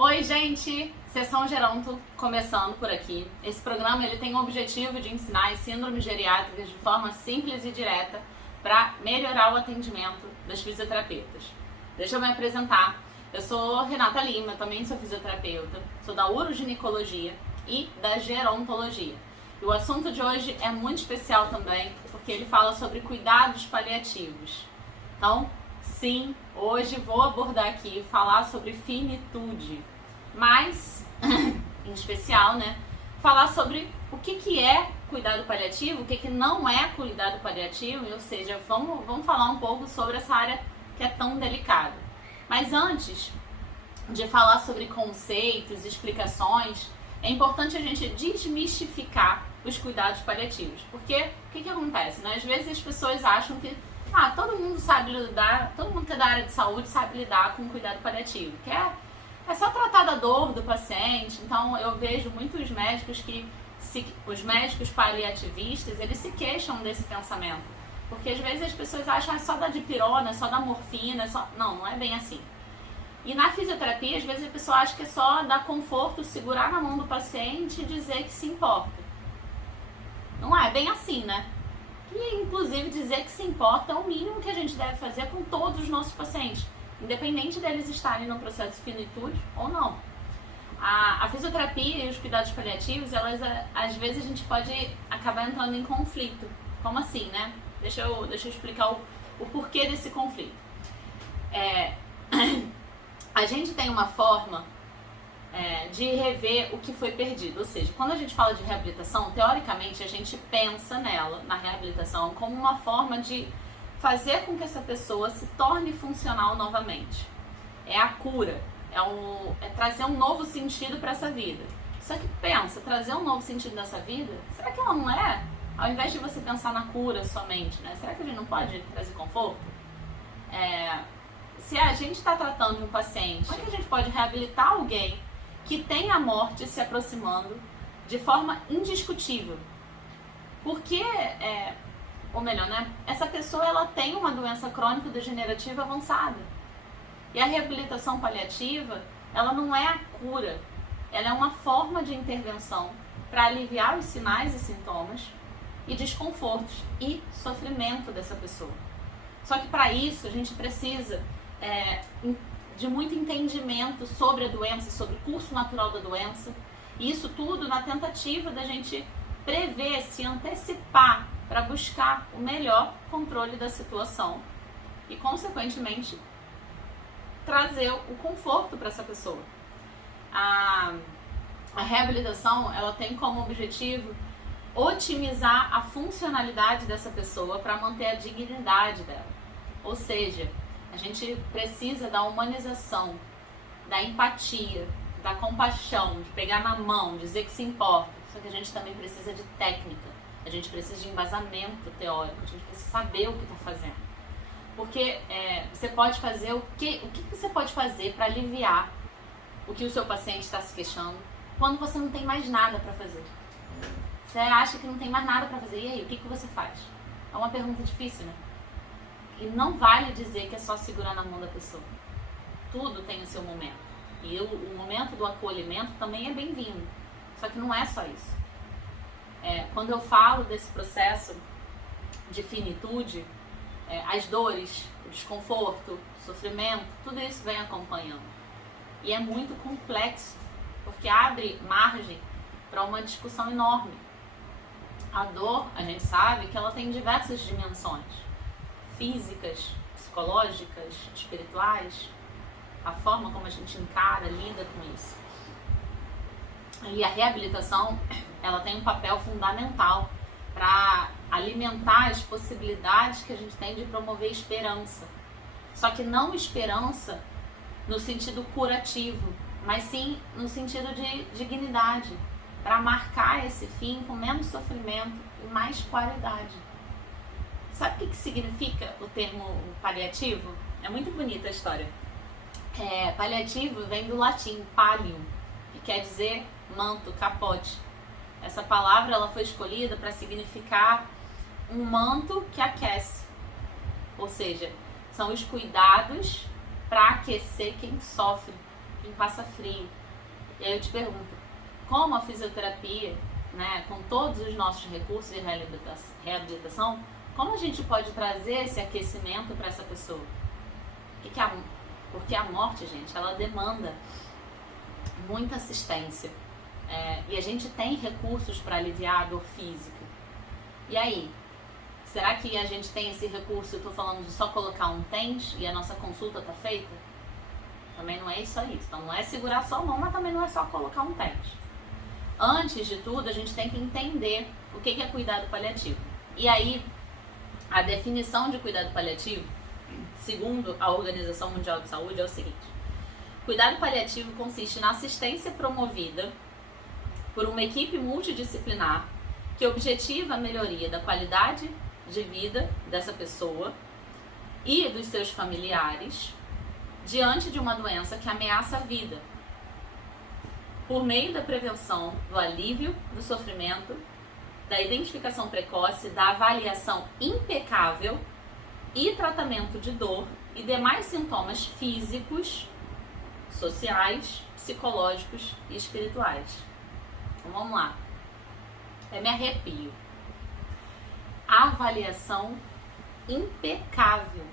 Oi, gente! Sessão Geronto começando por aqui. Esse programa ele tem o objetivo de ensinar as síndromes geriátricas de forma simples e direta para melhorar o atendimento das fisioterapeutas. Deixa eu me apresentar. Eu sou Renata Lima, também sou fisioterapeuta, sou da uroginecologia e da gerontologia. E o assunto de hoje é muito especial também, porque ele fala sobre cuidados paliativos. Então, sim, hoje vou abordar aqui, falar sobre finitude, mas, em especial, falar sobre o que é cuidado paliativo, o que não é cuidado paliativo, ou seja, vamos falar um pouco sobre essa área que é tão delicada. Mas antes de falar sobre conceitos, explicações, é importante a gente desmistificar os cuidados paliativos, porque o que acontece, Às vezes as pessoas acham que todo mundo sabe lidar, todo mundo que é da área de saúde sabe lidar com cuidado paliativo, que é só tratar da dor do paciente. Então eu vejo muitos médicos os médicos paliativistas, eles se queixam desse pensamento, porque às vezes as pessoas acham que é só da dipirona, é só da morfina, não é bem assim. E na fisioterapia, às vezes a pessoa acha que é só dar conforto, segurar na mão do paciente e dizer que se importa. Não é bem assim, E, inclusive, dizer que se importa é o mínimo que a gente deve fazer com todos os nossos pacientes, independente deles estarem no processo de finitude ou não. A fisioterapia e os cuidados paliativos, às vezes a gente pode acabar entrando em conflito. Como assim, Deixa eu explicar o porquê desse conflito. A gente tem uma forma de rever o que foi perdido. Ou seja, quando a gente fala de reabilitação, teoricamente a gente pensa na reabilitação, como uma forma de fazer com que essa pessoa se torne funcional novamente. É a cura, é trazer um novo sentido para essa vida. Só que pensa, trazer um novo sentido nessa vida, será que ela não é? Ao invés de você pensar na cura somente, será que a gente não pode trazer conforto? Se a gente está tratando um paciente, como é que a gente pode reabilitar alguém que tem a morte se aproximando de forma indiscutível? Porque, ou melhor, essa pessoa ela tem uma doença crônica degenerativa avançada. E a reabilitação paliativa, ela não é a cura, ela é uma forma de intervenção para aliviar os sinais e sintomas e desconfortos e sofrimento dessa pessoa. Só que para isso a gente precisa de muito entendimento sobre a doença, sobre o curso natural da doença, e isso tudo na tentativa da gente prever, se antecipar para buscar o melhor controle da situação e, consequentemente, trazer o conforto para essa pessoa. A reabilitação, ela tem como objetivo otimizar a funcionalidade dessa pessoa para manter a dignidade dela. Ou seja, a gente precisa da humanização, da empatia, da compaixão, de pegar na mão, dizer que se importa. Só que a gente também precisa de técnica, a gente precisa de embasamento teórico, a gente precisa saber o que está fazendo. Porque você pode fazer o que você pode fazer para aliviar o que o seu paciente está se queixando quando você não tem mais nada para fazer. Você acha que não tem mais nada para fazer, e aí, o que você faz? É uma pergunta difícil, E não vale dizer que é só segurar na mão da pessoa. Tudo tem o seu momento. E o momento do acolhimento também é bem-vindo. Só que não é só isso. Quando eu falo desse processo de finitude, as dores, o desconforto, o sofrimento, tudo isso vem acompanhando. E é muito complexo, porque abre margem para uma discussão enorme. A dor, a gente sabe que ela tem diversas dimensões. Físicas, psicológicas, espirituais, a forma como a gente encara, lida com isso. E a reabilitação, ela tem um papel fundamental para alimentar as possibilidades que a gente tem de promover esperança. Só que não esperança no sentido curativo, mas sim no sentido de dignidade, para marcar esse fim com menos sofrimento e mais qualidade. Sabe o que significa o termo paliativo? É muito bonita a história. Paliativo vem do latim pallium, que quer dizer manto, capote. Essa palavra ela foi escolhida para significar um manto que aquece. Ou seja, são os cuidados para aquecer quem sofre. em passa frio. E aí eu te pergunto, como a fisioterapia, né, com todos os nossos recursos de reabilitação, como a gente pode trazer esse aquecimento para essa pessoa? Porque a morte, gente, ela demanda muita assistência. E a gente tem recursos para aliviar a dor física. E aí? Será que a gente tem esse recurso? Eu estou falando de só colocar um TENS e a nossa consulta está feita? Também não é isso aí. Então não é segurar só a mão, mas também não é só colocar um TENS. Antes de tudo, a gente tem que entender o que é cuidado paliativo. E aí, a definição de cuidado paliativo, segundo a Organização Mundial de Saúde, é o seguinte: cuidado paliativo consiste na assistência promovida por uma equipe multidisciplinar que objetiva a melhoria da qualidade de vida dessa pessoa e dos seus familiares diante de uma doença que ameaça a vida, por meio da prevenção, do alívio do sofrimento, da identificação precoce, da avaliação impecável e tratamento de dor e demais sintomas físicos, sociais, psicológicos e espirituais. Então vamos lá. Me arrepio. Avaliação impecável.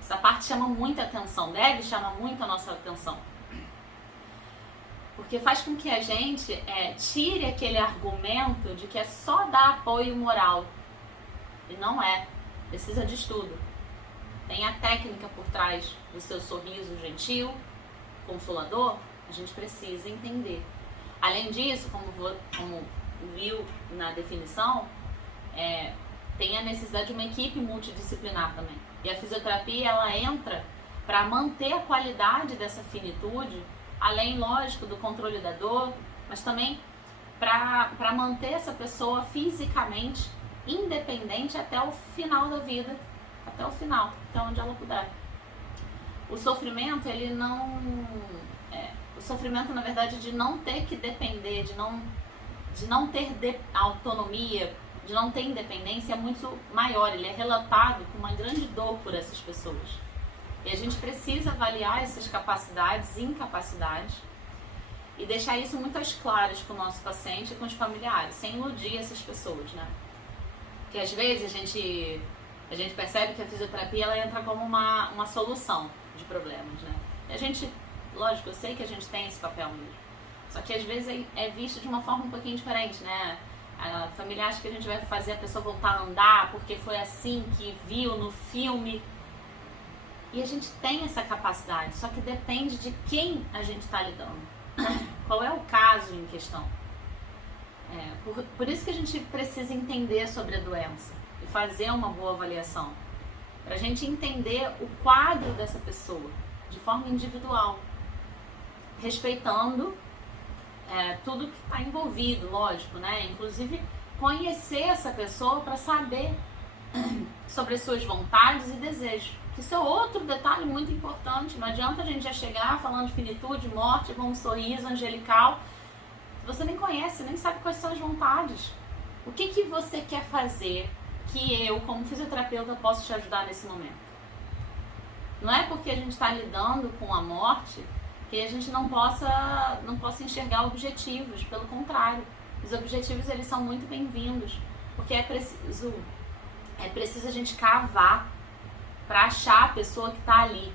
Essa parte chama muita atenção, deve chamar muito a nossa atenção. Porque faz com que a gente tire aquele argumento de que é só dar apoio moral. E não é. Precisa de estudo. Tem a técnica por trás do seu sorriso gentil, consolador. A gente precisa entender. Além disso, como viu na definição, tem a necessidade de uma equipe multidisciplinar também. E a fisioterapia, ela entra para manter a qualidade dessa finitude, além, lógico, do controle da dor, mas também para manter essa pessoa fisicamente independente até o final da vida, até o final, até onde ela puder. O sofrimento, ele não... o sofrimento, na verdade, de não ter que depender, de não ter autonomia, de não ter independência, é muito maior. Ele é relatado com uma grande dor por essas pessoas. E a gente precisa avaliar essas capacidades e incapacidades e deixar isso muito às claras com o nosso paciente e com os familiares, sem iludir essas pessoas, né? Porque às vezes a gente percebe que a fisioterapia, ela entra como uma solução de problemas, né? E a gente, lógico, eu sei que a gente tem esse papel mesmo, só que às vezes é visto de uma forma um pouquinho diferente, né? A família acha que a gente vai fazer a pessoa voltar a andar porque foi assim que viu no filme. E a gente tem essa capacidade, só que depende de quem a gente está lidando. Qual é o caso em questão? Por isso que a gente precisa entender sobre a doença e fazer uma boa avaliação. Para a gente entender o quadro dessa pessoa de forma individual, respeitando tudo que está envolvido, lógico, né? Inclusive conhecer essa pessoa para saber sobre as suas vontades e desejos. Isso é outro detalhe muito importante. Não adianta a gente já chegar falando de finitude, morte, com um sorriso angelical. Você nem conhece, nem sabe quais são as vontades. O que você quer fazer que eu, como fisioterapeuta, posso te ajudar nesse momento? Não é porque a gente está lidando com a morte que a gente não possa enxergar objetivos. Pelo contrário, os objetivos, eles são muito bem-vindos, porque é preciso a gente cavar para achar a pessoa que está ali,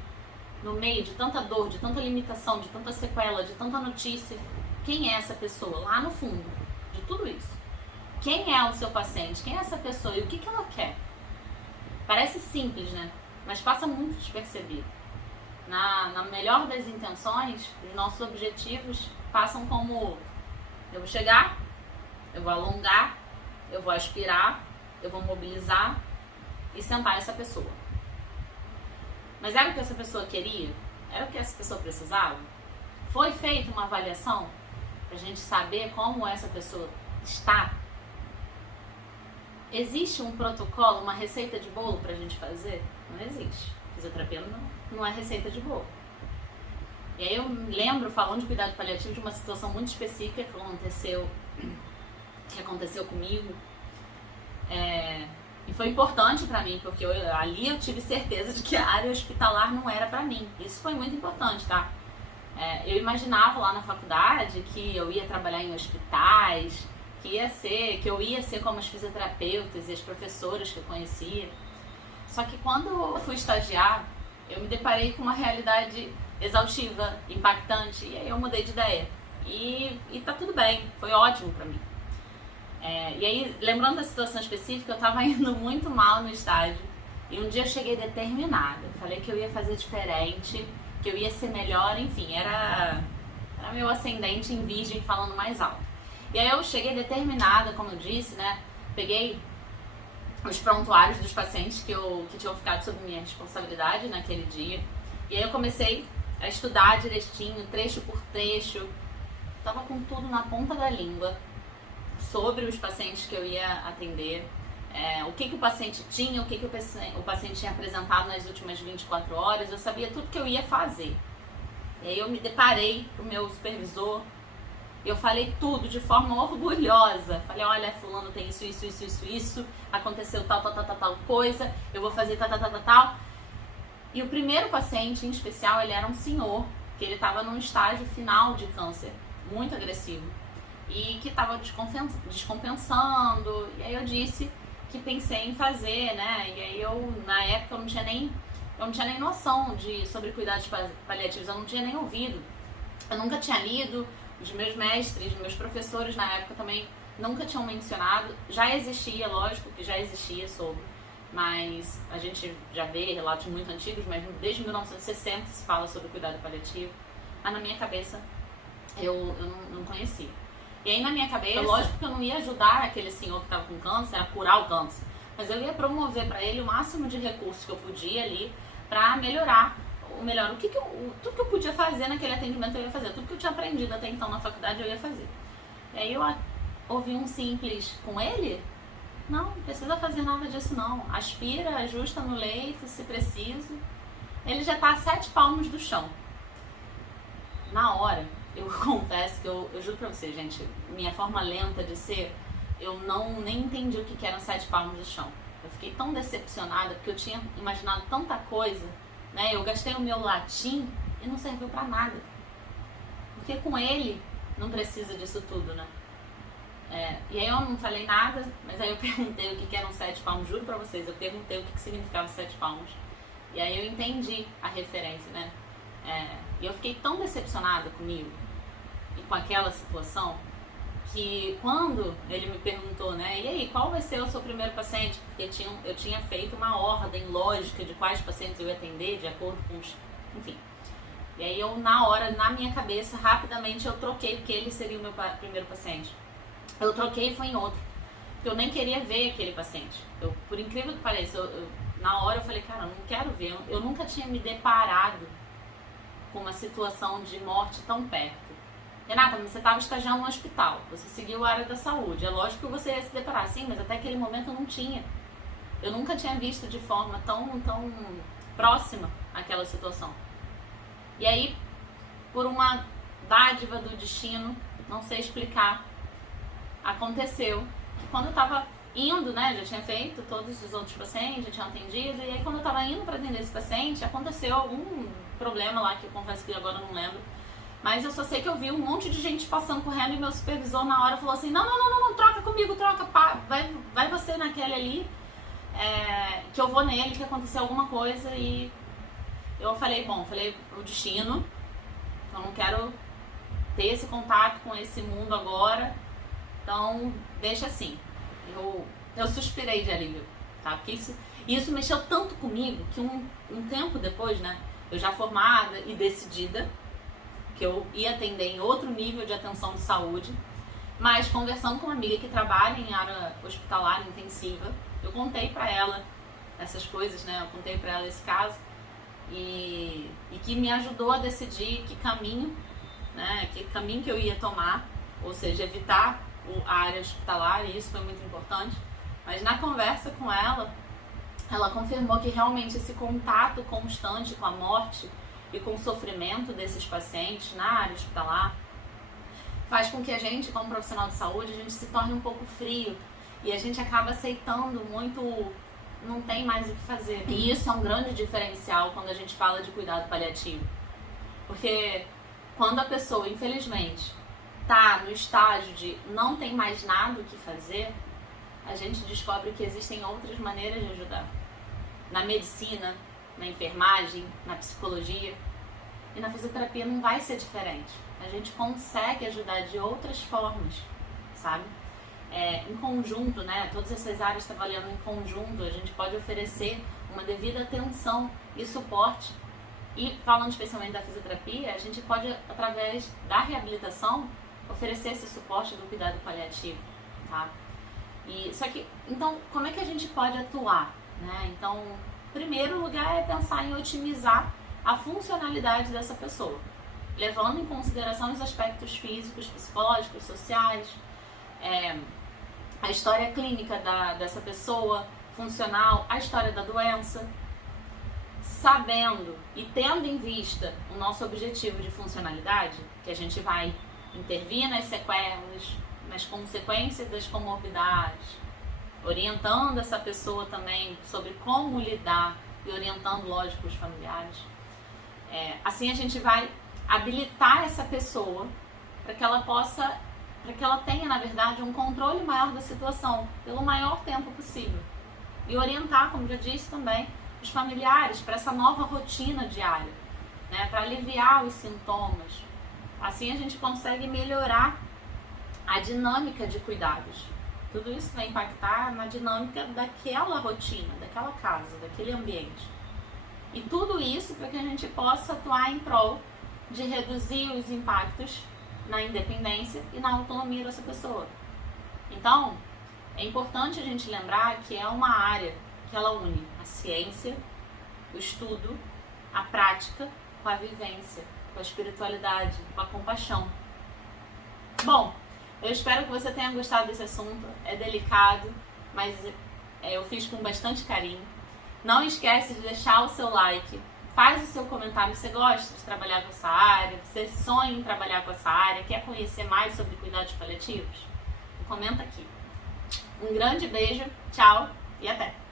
no meio de tanta dor, de tanta limitação, de tanta sequela, de tanta notícia. Quem é essa pessoa? Lá no fundo de tudo isso. Quem é o seu paciente? Quem é essa pessoa? E o que ela quer? Parece simples, né? Mas passa muito despercebido. Na melhor das intenções, os nossos objetivos passam como: eu vou chegar, eu vou alongar, eu vou aspirar, eu vou mobilizar e sentar essa pessoa. Mas era o que essa pessoa queria? Era o que essa pessoa precisava? Foi feita uma avaliação pra gente saber como essa pessoa está? Existe um protocolo, uma receita de bolo pra gente fazer? Não existe. Fisioterapia não é receita de bolo. E aí eu lembro, falando de cuidado paliativo, de uma situação muito específica que aconteceu comigo. E foi importante pra mim, porque ali eu tive certeza de que a área hospitalar não era pra mim. Isso foi muito importante, tá? Eu imaginava lá na faculdade que eu ia trabalhar em hospitais, que eu ia ser como as fisioterapeutas e as professoras que eu conhecia. Só que quando eu fui estagiar, eu me deparei com uma realidade exaustiva, impactante, e aí eu mudei de ideia. E tá tudo bem, foi ótimo pra mim. E aí, lembrando da situação específica, eu tava indo muito mal no estágio. E um dia eu cheguei determinada. Falei que eu ia fazer diferente, que eu ia ser melhor, enfim, era meu ascendente em virgem falando mais alto. E aí eu cheguei determinada, como eu disse, né? Peguei os prontuários dos pacientes que tinham ficado sob minha responsabilidade naquele dia. E aí eu comecei a estudar direitinho, trecho por trecho. Tava com tudo na ponta da língua sobre os pacientes que eu ia atender, o que o paciente tinha, o que o paciente tinha apresentado nas últimas 24 horas, eu sabia tudo que eu ia fazer. E aí eu me deparei com o meu supervisor, eu falei tudo de forma orgulhosa. Falei, olha, fulano tem isso, aconteceu tal coisa, eu vou fazer tal. E o primeiro paciente, em especial, ele era um senhor, que ele estava num estágio final de câncer, muito agressivo, e que estava descompensando. E aí eu disse que pensei em fazer, né? E aí na época, eu não tinha nem noção sobre cuidados paliativos, eu não tinha nem ouvido. Eu nunca tinha lido, os meus mestres, meus professores na época também nunca tinham mencionado. Já existia, lógico que já existia sobre, mas a gente já vê relatos muito antigos, mas desde 1960 se fala sobre cuidado paliativo. Mas na minha cabeça, eu não conhecia. E aí na minha cabeça, lógico que eu não ia ajudar aquele senhor que estava com câncer a curar o câncer, mas eu ia promover para ele o máximo de recursos que eu podia ali para melhorar tudo que eu podia fazer naquele atendimento eu ia fazer, tudo que eu tinha aprendido até então na faculdade eu ia fazer. E aí eu ouvi um simples com ele, não precisa fazer nada disso não, aspira, ajusta no leito se preciso. Ele já tá a 7 palmos do chão. Na hora, eu confesso que eu juro pra você, gente, minha forma lenta de ser, eu nem entendi o que eram 7 palmos do chão. Eu fiquei tão decepcionada porque eu tinha imaginado tanta coisa, né? Eu gastei o meu latim e não serviu pra nada. Porque com ele não precisa disso tudo, né? E aí eu não falei nada, mas aí eu perguntei o que eram 7 palmos, juro pra vocês, eu perguntei o que significava 7 palmos. E aí eu entendi a referência, né? E eu fiquei tão decepcionada comigo e com aquela situação, que quando ele me perguntou, né, e aí, qual vai ser o seu primeiro paciente? Porque eu tinha feito uma ordem lógica de quais pacientes eu ia atender, de acordo com os... enfim. E aí eu, na hora, na minha cabeça, rapidamente eu troquei, porque ele seria o meu primeiro paciente. Eu troquei e foi em outro, porque eu nem queria ver aquele paciente. Por incrível que pareça, na hora eu falei, cara, eu não quero ver. Eu nunca tinha me deparado com uma situação de morte tão perto. Renata, mas você estava estagiando no hospital, você seguiu a área da saúde, é lógico que você ia se deparar, sim, mas até aquele momento eu não tinha. Eu nunca tinha visto de forma tão próxima aquela situação. E aí, por uma dádiva do destino, não sei explicar, aconteceu que quando eu estava indo, né, já tinha feito todos os outros pacientes, já tinha atendido, e aí quando eu estava indo para atender esse paciente, aconteceu algum problema lá, que eu confesso que agora eu não lembro. Mas eu só sei que eu vi um monte de gente passando, correndo, e meu supervisor na hora falou assim, não, troca comigo, troca, pá, vai você naquele ali, que eu vou nele, que aconteceu alguma coisa. E eu falei o destino, eu não quero ter esse contato com esse mundo agora, então deixa assim. Eu suspirei de alívio, tá? Porque isso mexeu tanto comigo que um tempo depois, né, eu já formada e decidida, que eu ia atender em outro nível de atenção de saúde, mas conversando com uma amiga que trabalha em área hospitalar intensiva, eu contei pra ela essas coisas, né? Eu contei pra ela esse caso e que me ajudou a decidir que caminho que eu ia tomar, ou seja, evitar a área hospitalar, e isso foi muito importante. Mas na conversa com ela confirmou que realmente esse contato constante com a morte e com o sofrimento desses pacientes na área hospitalar faz com que a gente, como profissional de saúde, a gente se torne um pouco frio E a gente acaba aceitando muito, não tem mais o que fazer. E isso é um grande diferencial quando a gente fala de cuidado paliativo. Porque quando a pessoa, infelizmente, tá no estágio de não tem mais nada o que fazer, a gente descobre que existem outras maneiras de ajudar. Na medicina, na enfermagem, na psicologia. E na fisioterapia não vai ser diferente. A gente consegue ajudar de outras formas, sabe? Em conjunto, né? Todas essas áreas trabalhando em conjunto, a gente pode oferecer uma devida atenção e suporte. E falando especialmente da fisioterapia, a gente pode, através da reabilitação, oferecer esse suporte do cuidado paliativo, tá? Só que, então, como é que a gente pode atuar, né? Então, em primeiro lugar é pensar em otimizar a funcionalidade dessa pessoa, levando em consideração os aspectos físicos, psicológicos, sociais, a história clínica dessa pessoa, funcional, a história da doença, sabendo e tendo em vista o nosso objetivo de funcionalidade, que a gente vai intervir nas sequelas, nas consequências das comorbidades, orientando essa pessoa também sobre como lidar e orientando, lógico, os familiares. Assim a gente vai habilitar essa pessoa para que ela possa, para que ela tenha, na verdade, um controle maior da situação, pelo maior tempo possível. E orientar, como já disse também, os familiares para essa nova rotina diária, né, para aliviar os sintomas. Assim a gente consegue melhorar a dinâmica de cuidados. Tudo isso vai impactar na dinâmica daquela rotina, daquela casa, daquele ambiente. E tudo isso para que a gente possa atuar em prol de reduzir os impactos na independência e na autonomia dessa pessoa. Então, é importante a gente lembrar que é uma área que ela une a ciência, o estudo, a prática com a vivência, com a espiritualidade, com a compaixão. Bom, eu espero que você tenha gostado desse assunto. É delicado, mas eu fiz com bastante carinho. Não esquece de deixar o seu like, faz o seu comentário. Você gosta de trabalhar com essa área? Você sonha em trabalhar com essa área? Quer conhecer mais sobre cuidados paliativos? Comenta aqui. Um grande beijo, tchau e até!